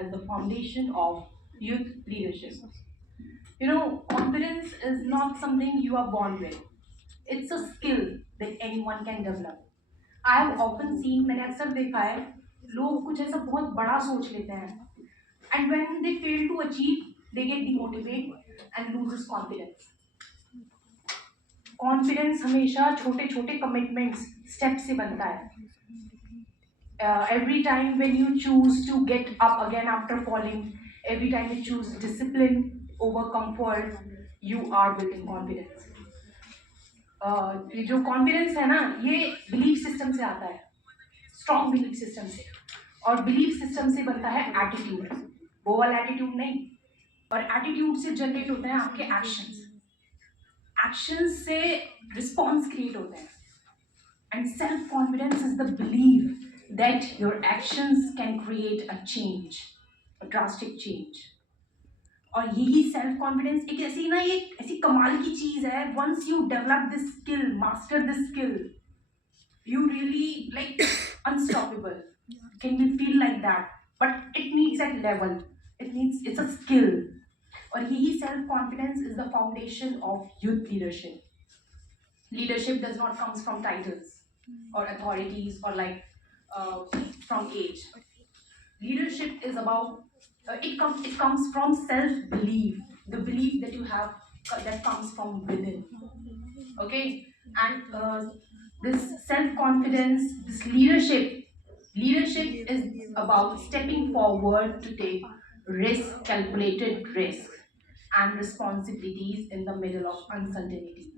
as the foundation of youth leadership. You know, confidence is not something you are born with. It's a skill that anyone can develop. I have often seen, मैंने अक्सर देखा है, लोग कुछ ऐसा बहुत बड़ा सोच लेते हैं, and when they fail to achieve, they get demotivated and loses confidence. Confidence हमेशा छोटे छोटे कमिटमेंट्स स्टेप से बनता है. Every time when you choose to get up again after falling, every time you choose discipline over comfort, you are building confidence. ये जो confidence है ना, ये बिलीफ सिस्टम से आता है, स्ट्रॉन्ग बिलीफ सिस्टम से. और बिलीफ सिस्टम से बनता है एटीट्यूड, वो वाला एटीट्यूड नहीं. और एटीट्यूड से जनरेट होते हैं आपके एक्शंस, एक्शंस से रिस्पॉन्स क्रिएट होते हैं. And self confidence is the believe that your actions can create a change, a drastic change. और यही सेल्फ कॉन्फिडेंस एक ऐसी ना, ये ऐसी कमाल की चीज है. once you develop this skill, master this skill, you really like unstoppable. Can you feel like that? But it needs that level, it's a skill. और यही self confidence is the foundation of youth leadership. Leadership does not come from titles or authorities or like from age. Leadership is about it comes from self belief, the belief that you have that comes from within. Okay, and this self confidence, this leadership is about stepping forward to take calculated risks and responsibilities in the middle of uncertainties.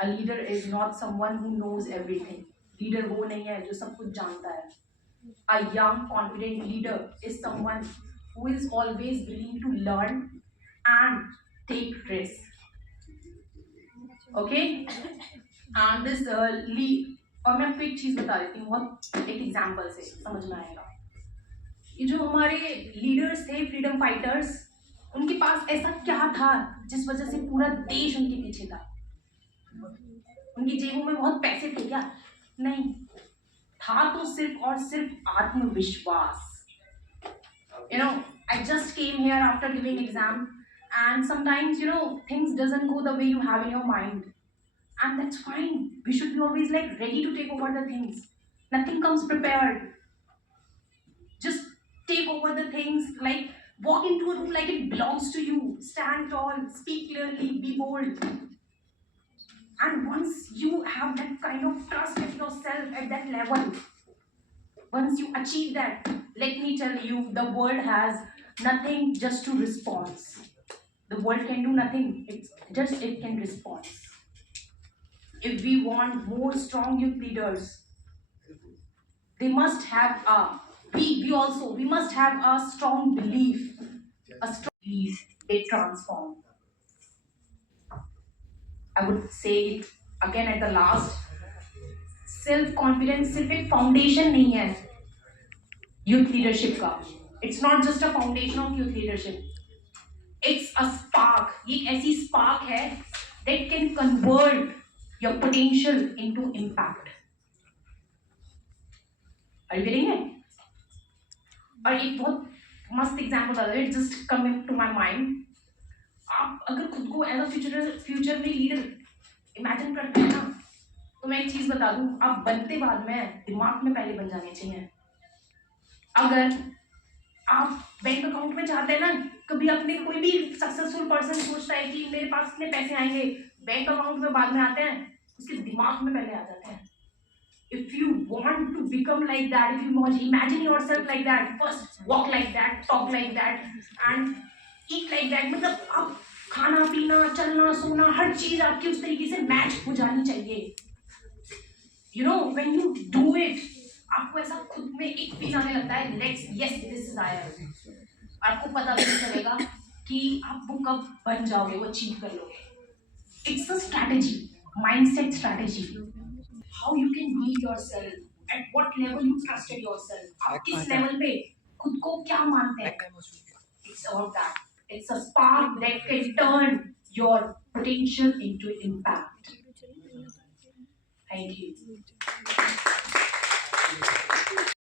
A leader is not someone who knows everything. Leader वो नहीं है जो सब कुछ जानता है. A young, confident leader is someone who is always willing to learn and take risks. Okay? And this और मैं आपको एक चीज बता देती हूँ, बहुत एक एग्जाम्पल से समझ में आएगा. ये जो हमारे लीडर्स थे, फ्रीडम फाइटर्स, उनके पास ऐसा क्या था जिस वजह से पूरा देश उनके पीछे था? उनकी जेबों में बहुत पैसे थे क्या? नहीं था, तो सिर्फ और सिर्फ आत्मविश्वास. You know, I just came here after giving exam, and sometimes you know things doesn't go the way you have in your mind, and that's fine. We should be always like ready to take over the things. Nothing comes prepared. Just take over the things, like walk into a room like it belongs to you. Stand tall, speak clearly, be bold. And once you have that kind of trust with yourself at that level, once you achieve that, let me tell you, the world has nothing just to respond. The world can do nothing, it can respond. If we want more strong youth leaders, they must have we must have a strong belief, they transform. I would say it again at the last. Self confidence सिर्फ एक foundation नहीं है youth leadership का. It's not just a foundation of youth leadership, it's a spark. ये एक ऐसी spark है that can convert your potential into impact. Are you getting it? और एक बहुत मस्त एग्जांपल बता दो, it just coming to my mind. आप अगर खुद को एज अ फ्यूचर में लीडर इमेजिन करते हैं ना, तो मैं एक चीज बता दूं, आप बनते बाद में दिमाग में पहले बन जाने चाहिए. अगर आप बैंक अकाउंट में चाहते हैं ना, कभी अपने कोई भी सक्सेसफुल पर्सन सोचता है कि मेरे पास इतने पैसे आएंगे, बैंक अकाउंट में बाद में आते हैं, उसके दिमाग में पहले आ जाते हैं. If you want to become like that, if you imagine yourself like that, first walk like that, talk like that, and eat like that. मतलब आप खाना पीना चलना सोना हर चीज आपकी उस तरीके से मैच हो जानी चाहिए. You know, when you do it, आपको ऐसा खुद में एक फील आने लगता है, yes, this is I am. आपको पता भी नहीं चलेगा कि आप वो कब बन जाओगे, वो अचीव कर लोगे. It's a strategy, mindset strategy. How you can be yourself, at what level you trusted yourself, आप किस लेवल पे खुद को क्या मानते हैं. It's all that. It's a spark that can turn your potential into impact. Thank you.